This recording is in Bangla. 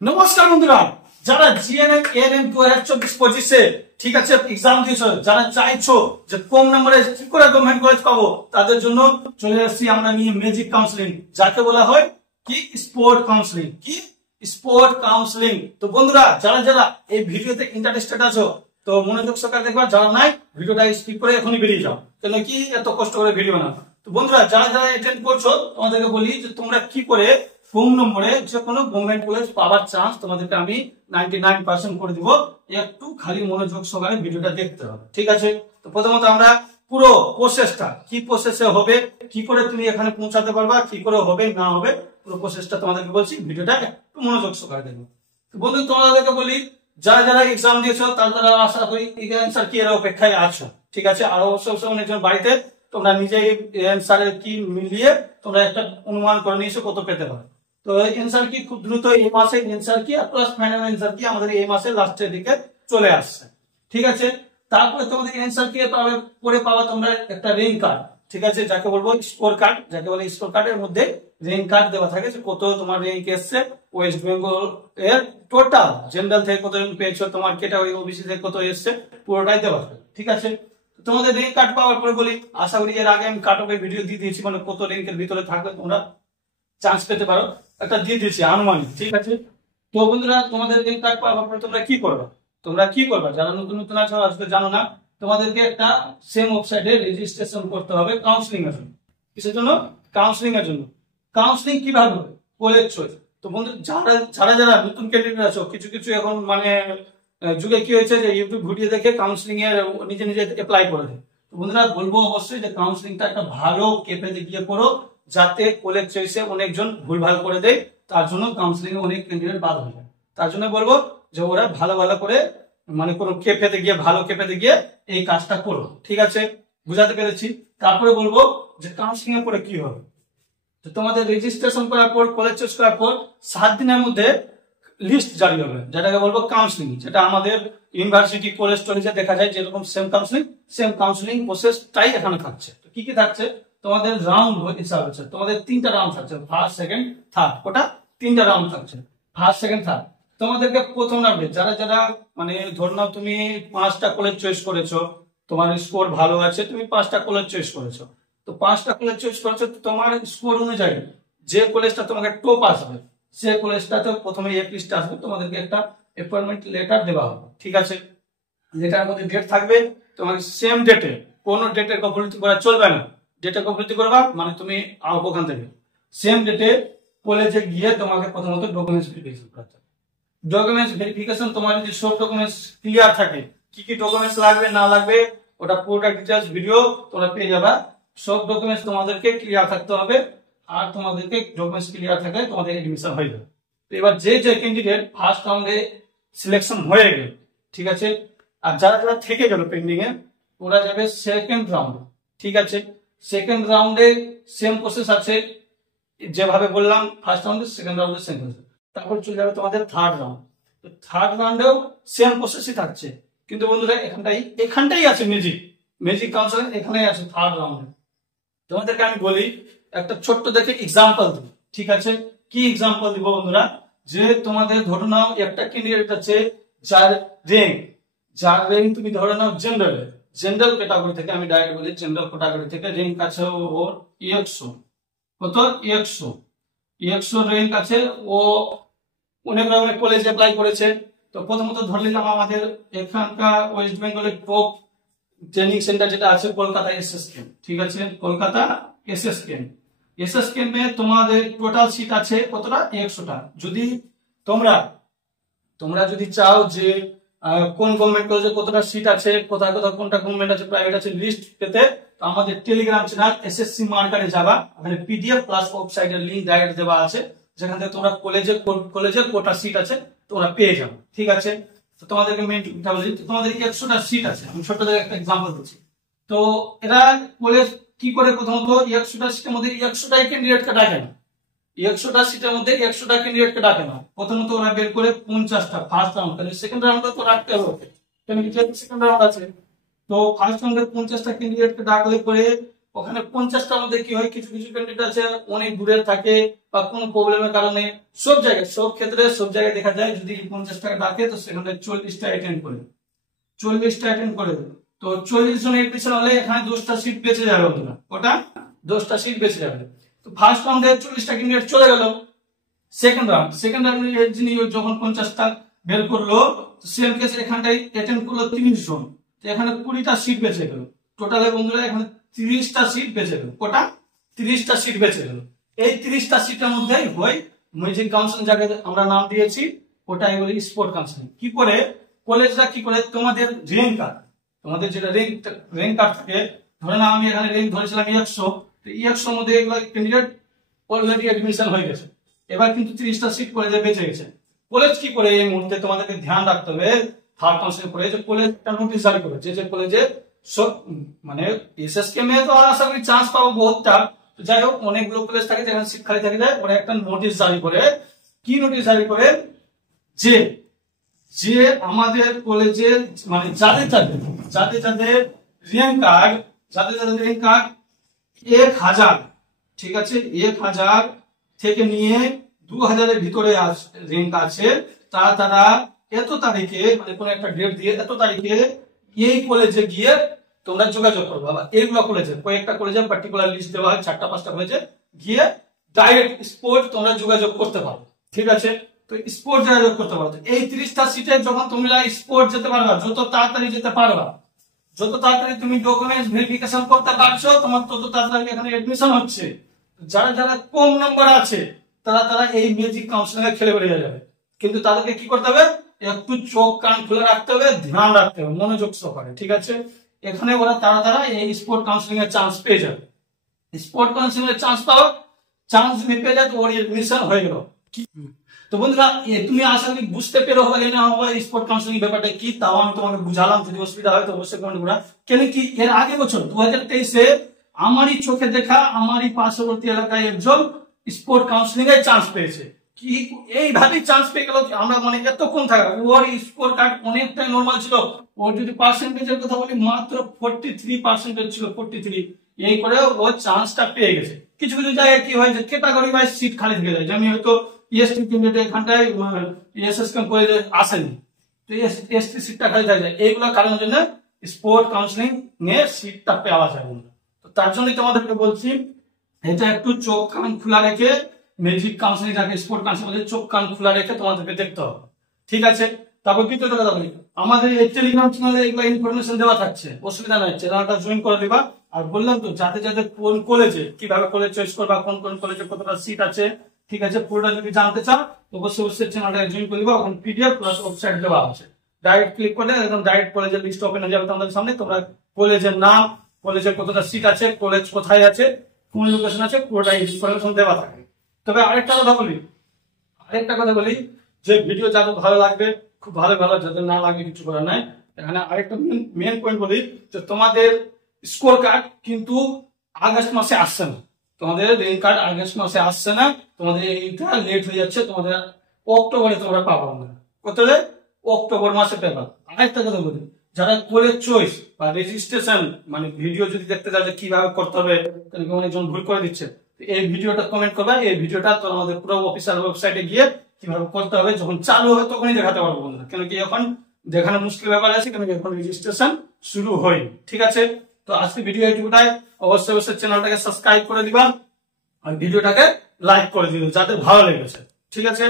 নমস্কার বন্ধুরা, যারা জিএনএম এএনএম 2024-25 ঠিক আছে এক্সাম দিয়েছো, যারা চাইছো যে কম নম্বরে কি করে গভর্নমেন্ট কলেজ পাবো, তাদের জন্য চলে আসছি আমরা নিয়ে ম্যাজিক কাউন্সিলিং, যাকে বলা হয় কি স্পোর্ট কাউন্সিলিং। কি স্পোর্ট কাউন্সিলিং। তো বন্ধুরা, যারা যারা এই ভিডিওতে ইন্টারেস্টেড আছো, তো মনোযোগ সহকারে দেখবা, যারা নাই ভিডিওটা স্কিপ করে এখনই বেরিয়ে যাও, কেন কি এত কষ্ট করে ভিডিও না। তো বন্ধুরা, যারা যারা অ্যাটেন্ড করছো, তোমাদেরকে বলি যে তোমরা কি করে কম নম্বরে যে কোনো গভর্নমেন্ট কলেজ পাওয়ার চান্স তোমাদেরকে আমি 99% করে দিব। একটু খালি মনোযোগ সহকারে ভিডিওটা দেখতে হবে, ঠিক আছে? তো প্রথমত আমরা পুরো প্রসেসটা কি প্রসেসে হবে, কি করে তুমি এখানে পৌঁছাতে পারবা, কি করে হবে না হবে, পুরো প্রসেসটা তোমাদেরকে বলছি, ভিডিওটা একটু মনোযোগ সহকারে দেখবে। তো বন্ধু, তোমাদেরকে বলি যারা যারা এক্সাম দিয়েছো তারা আশা করি অ্যান্সার কি এর অপেক্ষায় আছো, ঠিক আছে? আর অবশ্যই অনেকজন বাড়িতে তোমরা নিজেই অ্যান্সারের কি মিলিয়ে তোমরা একটা অনুমান করে নিয়েছো কত পেতে পারো। তো অ্যান্সার কি খুব দ্রুত এই মাসে অ্যান্সার কি আর প্লাস ফাইনাল অ্যান্সার কি আমাদের এই মাসের লাস্টের দিকে চলে আসছে, ঠিক আছে? তারপরে তোমাদের অ্যান্সার কি পরে পাওয়া তোমরা একটা র্যাঙ্ক কার্ড, ঠিক আছে, যাকে বলবো স্কোর কার্ড, যাকে বলে স্কোর কার্ডের মধ্যে র্যাঙ্ক কার্ড দেওয়া থাকে যে কত তোমার র্যাঙ্ক এসছে ওয়েস্ট বেঙ্গল এর টোটাল, জেনারেল থেকে কত পেয়েছো, তোমার ক্যাটাগরি ওবিসি থেকে কত এসছে, পুরোটাই দেওয়া থাকে, ঠিক আছে? তোমাদের র্যাঙ্ক কার্ড পাওয়ার পরে বলি, আশা করি এর আগে আমি কাট অফের ভিডিও দিয়ে দিয়েছি, মানে কত র্যাঙ্কের ভিতরে থাকলে তোমরা চান্স পেতে পারো, একটা দিয়ে দিয়েছি আনুমানিক, ঠিক আছে? তো বন্ধুরা, তোমাদের র্যাঙ্ক কার্ড পাওয়ার পরে তোমরা কি করবা, যারা নতুন নতুন আছো আজকে জানো না, তোমাদেরকে একটা সেম ওয়েবসাইটে রেজিস্ট্রেশন করতে হবে কাউন্সিলিং এর জন্য। কিসের জন্য? কাউন্সিলিং এর জন্য। কাউন্সিলিং কিভাবে হবে? College choice. তো বন্ধু, যারা যারা নতুন ক্যান্ডিডেট আছো, কিছু কিছু এখন মানে যুগে কি হয়েছে যে ইউটিউব ভিডিও দেখে কাউন্সিলিং এর নিজে নিজে অ্যাপ্লাই করে দেয়। তো বন্ধুরা, বলবো অবশ্যই যে কাউন্সিলিংটা একটা ভালো কেপেতে গিয়ে করো, যাতে কলেজ চয়েসে অনেকজন ভুলভাল করে দেয়, তার জন্য কাউন্সিলিং এ অনেক ক্যান্ডিডেট বাদ হয়ে যায়। তার জন্য বলবো যে ওরা ভালো ভালো করে মানে কোনো কেপেতে গিয়ে ভালো কেপেতে গিয়ে এই কাজটা করো, ঠিক আছে? বুঝাতে পেরেছি? তারপরে বলবো যে কাউন্সিলিং এর পরে কি হবে। তো তোমাদের রেজিস্ট্রেশন করার পর, কলেজ চয়েস করার পর 7 দিনের মধ্যে লিস্ট জারি হবে, যেটাকে বলবো কাউন্সিলিং, যেটা আমাদের ইউনিভার্সিটি কলেজ টলেজে দেখা যায় যেরকম সেম কাউন্সিলিং প্রসেসটাই এখানে থাকছে। তো কি কি থাকছে? তোমাদের রাউন্ড হিসাব হচ্ছে, তোমাদের 3টা রাউন্ড থাকছে, ফার্স্ট সেকেন্ড থার্ড, ওটা 3টা রাউন্ড থাকছে, ফার্স্ট সেকেন্ড থার্ড। তোমাদেরকে প্রথম রাউন্ডে যারা যারা মানে ধরে নাও তুমি 5টা কলেজ চয়েস করেছো, তোমার স্কোর ভালো আছে, তুমি 5টা কলেজ চয়েস করেছো, তো 5টা কলেজ চয়েস করেছো, তোমার স্কোর অনুযায়ী যে কলেজটা তোমাকে টপ আসবে সে কলেজটাতে প্রথমে এক লিস্টে আসবে, তোমাদেরকে একটা অ্যাপয়েন্টমেন্ট লেটার দেওয়া হবে, ঠিক আছে? লেটারের মধ্যে ডেট থাকবে, তোমাকে সেম ডেটে, কোনো ডেটের গাফিলতি করা চলবে না। ডেটে গাফিলতি করবা মানে তুমি আউট ওখান থেকে। সেম ডেটে কলেজে গিয়ে তোমাকে প্রথমত ডকুমেন্টস ভেরিফিকেশন করতে হবে। ডকুমেন্টস ভেরিফিকেশন, তোমার যদি সব ডকুমেন্টস ক্লিয়ার থাকে, কি কি ডকুমেন্টস লাগবে না লাগবে ওটা পুরোটা ডিটেইলস ভিডিও তোমরা পেয়ে যাবা। সব ডকুমেন্টস তোমাদেরকে ক্লিয়ার থাকতে হবে, আর তোমাদেরকে ডকুমেন্টস ক্লিয়ার থাকলে তোমাদের এডমিশন হয়ে যাবে। তো এবার যে যে ক্যান্ডিডেট ফার্স্ট রাউন্ডে সিলেকশন হয়ে গেল, ঠিক আছে, আর যারা যারা থেকে গেল পেন্ডিং এ, ওরা যাবে সেকেন্ড রাউন্ডে, ঠিক আছে? সেকেন্ড রাউন্ডে সেম প্রসেস আছে, যেভাবে বললাম ফার্স্ট রাউন্ডে, সেকেন্ড রাউন্ডে সেম প্রসেস। তারপর চলে যাবে তোমাদের থার্ড রাউন্ড। তো থার্ড রাউন্ডেও সেম প্রসেসই থাকছে, কিন্তু বন্ধুরা এখানটাই আছে ম্যাজিক কাউন্সিলিং, এখানেই আছে থার্ড রাউন্ডে। তোমাদেরকে আমি বলি একটা ছোট্ট দেখে এক্সাম্পল দিব, ঠিক আছে? কি এক্সাম্পল দিব বন্ধুরা? যে তোমাদের ধরে নাও একটা ক্যান্ডিডেট আছে যার র্যাঙ্ক তুমি ধরে নাও জেনারেল ক্যাটাগরি থেকে, আমি ডাইরেক্ট বলি জেনারেল ক্যাটাগরি থেকে র্যাঙ্ক আছে ওর 100, কত 100 র্যাঙ্ক আছে, ও অনেক রকমের কলেজে অ্যাপ্লাই করেছে। তো প্রথমত ধরে নিলাম আমাদের এখানকার ওয়েস্ট বেঙ্গলের টপ ট্রেনিং সেন্টার যেটা আছে কলকাতা এসএসকেএম, ঠিক আছে? কলকাতা এসএসকেএম এ তোমাদের টোটাল সিট আছে কতটা? 100টা। যদি তোমরা যদি চাও যে কোন গভর্নমেন্ট কলেজে কতটা সিট আছে, কোথায় কোথায় কোনটা গভর্নমেন্ট আছে প্রাইভেট আছে লিস্ট পেতে, তো আমাদের টেলিগ্রাম চ্যানেল এসএসসি মার্কারে যাবা, ওখানে পিডিএফ প্লাস ওয়েবসাইটের লিংক ডাইরেক্ট দেওয়া আছে, যেখান থেকে তোমরা কলেজের কোটা সিট আছে তোমরা পেয়ে যাবে, ঠিক আছে? তো তোমাদেরকে মেইন বলি, তোমাদের 100টা সিট আছে, আমি ছোট্ট করে একটা এক্সাম্পল দিচ্ছি। তো এরা কলেজ কি করে, প্রথমত 100টা সিটের মধ্যে 100টাই ক্যান্ডিডেটকে ডাকে না, 100টা সিটের মধ্যে 100টা ক্যান্ডিডেটকে ডাকে না। প্রথমত ওরা বের করে 50টা ফার্স্ট রাউন্ড, তাহলে সেকেন্ড রাউন্ডে তো রাখতে হবে, কেন কি সেকেন্ড রাউন্ড আছে। তো ফার্স্ট রাউন্ডে 50টা ক্যান্ডিডেটকে ডাকলে পরে ওখানে 50টার মধ্যে কি হয়, কিছু কিছু ক্যান্ডিডেট আছে অনেক দূরে থাকে বা কোনো প্রবলেমের কারণে সব ক্ষেত্রে সব জায়গায় দেখা যায় যদি 50 টাকা ডাকে তো সেখানে 40টা অ্যাটেন্ড করে, 40টা অ্যাটেন্ড করে। তো 40 জন এডমিশন হলে এখানে 10টা সিট বেঁচে যাবে বন্ধুরা, ওটা 10টা সিট বেঁচে যাবে। তো ফার্স্ট রাউন্ডে 40টা ক্যান্ডিডেট চলে গেল। সেকেন্ড রাউন্ডে যিনি যখন 50টা বের করলো, সেম কেস এখানটাই অ্যাটেন্ড করলো 30 জন, তো এখানে 20টা সিট বেঁচে গেল। টোটালে বন্ধুরা এখানে 30টা সিট বেঁচে গেল। ওটা 30টা সিট বেঁচে গেল। এই 30টা সিটের মধ্যেই হয় মিউজিক কাউন্সিলিং, যাকে আমরা নাম দিয়েছি ওটাই বলি স্পোর্ট কাউন্সিলিং। কি করে কলেজরা কি করে, তোমাদের র্যাঙ্ক কার্ড, তোমাদের যেটা র্যাঙ্ক কার্ড থাকে, ধরে না আমি এখানে র্যাঙ্ক ধরেছিলাম 100, তো 100 মধ্যে এগুলো ক্যান্ডিডেট অলরেডি অ্যাডমিশন হয়ে গেছে, এবার কিন্তু 30টা সিট কলেজে বেঁচে গেছে। কলেজ কি করে এই মুহূর্তে তোমাদেরকে ধ্যান রাখতে হবে, থার্ড কাউন্সিলিং করে যে কলেজ একটা নোটিশ জারি করে যে কলেজে সব মানে এসএসকে মে তো আশা করি চান্স পাবো বহুতটা, যাই হোক অনেকগুলো কলেজ থাকে যেখানে সিট খালি থাকে যায়, ওরা একটা নোটিশ জারি করে। কি নোটিশ জারি করে, যে যে আমাদের কলেজে মানে যাদের র্যাঙ্ক কার্ড 1000, ঠিক আছে, 1000 থেকে নিয়ে 2000 এর ভিতরে র্যাঙ্ক আছে, তারা এত তারিখে মানে কোন একটা ডেট দিয়ে এত তারিখে এই কলেজে গিয়ে তোমরা যোগাযোগ করবে। এইগুলো কলেজে কয়েকটা কলেজে পার্টিকুলার লিস্ট দেওয়া হয়, 4টা-5টা কলেজে গিয়ে ডাইরেক্ট স্পোর্ট তোমরা যোগাযোগ করতে পারো, ঠিক আছে। তো স্পোর্ট যোগাযোগ করতে পারো। এই 30টা সিটে যখন তোমরা স্পোর্ট যেতে পারবা, যত তাড়াতাড়ি যেতে পারবা, যত তাড়াতাড়ি তুমি ডকুমেন্টস ভেরিফিকেশন করতে পারছো, তোমার তত তাড়াতাড়ি এখানে এডমিশন হচ্ছে। যারা কম নম্বর আছে তারা এই মিউজিক কাউন্সিলিং এ খেলে বেরিয়ে যাবে, কিন্তু তাদেরকে কি করতে হবে, একটু চোখ কান খুলে রাখতে হবে, ধ্যান রাখতে হবে, মনোযোগ সহকারে, ঠিক আছে। এখানে ওরা তারা এই স্পোর্ট কাউন্সিলিং এর চান্স পেয়ে যাবে। স্পোর্ট কাউন্সিলিং এর চান্স যদি পেয়ে যায় তো ওর এডমিশন হয়ে গেল। তো বন্ধুরা তুমি আশা করি বুঝতে পেরে হবে না হবে স্পোর্ট কাউন্সিলিং ব্যাপারটা কি, তাও আমি তোমাকে বুঝালাম। যদি অসুবিধা হয় তো অবশ্যই কমেন্ট করো। কেন কি এর আগে বছর 2023-এ আমারই চোখে দেখা আমারই পার্শ্ববর্তী এলাকায় একজন স্পোর্ট কাউন্সিলিং এ চান্স পেয়েছে। কি এইভাবেই চান্স পেয়ে গেল, আমরা মানে এতক্ষণ থাকা, ওর স্কোর কার্ড অনেকটাই নর্মাল ছিল। ওর যদি পার্সেন্টেজের কথা বলি মাত্র 43% ছিল, 43, এই করে ও চান্সটা পেয়ে গেছে। কিছু কিছু জায়গায় কি হয় যে ক্যাটাগরি ওয়াইজ সিট খালি থেকে যায়, যেমন হয়তো এসটি ক্যান্ডিডেট এখানটায় এসএসকে কলেজে আসেনি, তো এসটি সিটটা খালি থাকে যায়। এইগুলো কারণের জন্য স্পোর্ট কাউন্সিলিং নিয়ে সিটটা পাওয়া যায় না। তো তার জন্যই তোমাদেরকে বলছি এটা একটু চোখ কান খোলা রেখে, মিউজিক কাউন্সিলিং যাকে স্পোর্ট কাউন্সিলিং চোখ কান খোলা রেখে তোমাদেরকে দেখতে হবে, ঠিক আছে। তারপর দ্বিতীয় কথা বলি, আমাদের এই টেলিগ্রাম চ্যানেলে এগুলো ইনফরমেশন দেওয়া থাকছে, অসুবিধা নাই, চ্যানেলটা জয়েন করে দিবা। আর বললাম তো যাতে কোন কলেজে কিভাবে কলেজ চয়েস করবা, কোন কলেজে কতটা সিট আছে, ঠিক আছে, পুরোটা যদি জানতে চাও অবশ্যই চ্যানেলটা জয়েন করে দিবা। ওখানে পিডিএফ প্লাস ওয়েবসাইট দেওয়া আছে, ডাইরেক্ট ক্লিক করলে একদম ডাইরেক্ট কলেজের লিস্ট ওপেন হয়ে যাবে তোমাদের সামনে। তোমরা কলেজের নাম, কলেজের কতটা সিট আছে, কলেজ কোথায় আছে, কোন লোকেশন আছে, পুরোটা ইনফরমেশন দেওয়া থাকে। তবে আরেকটা কথা বলি যে ভিডিও যাদের ভালো লাগবে খুব ভালো, যাদের না লাগবে কিছু করার নাই। এখানে আরেকটা মেন পয়েন্ট বলি যে তোমাদের স্কোর কার্ড কিন্তু আগস্ট মাসে আসছে না, তোমাদের র্যাঙ্ক কার্ড আগস্ট মাসে আসছে না, তোমাদের এইটা লেট হয়ে যাচ্ছে, তোমাদের অক্টোবরে তোমরা পাবো না, কোথায় অক্টোবর মাসে পেবা। আরেকটা কথা বলি, যারা কলেজ চয়েস বা রেজিস্ট্রেশন মানে ভিডিও যদি দেখতে চাও যে কিভাবে করতে হবে, অনেকজন ভুল করে দিচ্ছে, এই ভিডিওটা কমেন্ট করবে, এই ভিডিওটা তো আমাদের পুরো অফিসিয়াল ওয়েবসাইটে গিয়ে কিভাবে করতে হবে যখন চালু হবে তখনই দেখাতে পারবো বন্ধুরা, কেন কি এখন দেখানো মুশকিল ব্যাপার আছে, কেন কি এখন রেজিস্ট্রেশন শুরু হয়নি, ঠিক আছে। তো আজকে ভিডিও এইটুকুটাই, অবশ্যই চ্যানেলটাকে সাবস্ক্রাইব করে দিবা আর ভিডিওটাকে লাইক করে দিও যাদের ভালো লেগেছে, ঠিক আছে।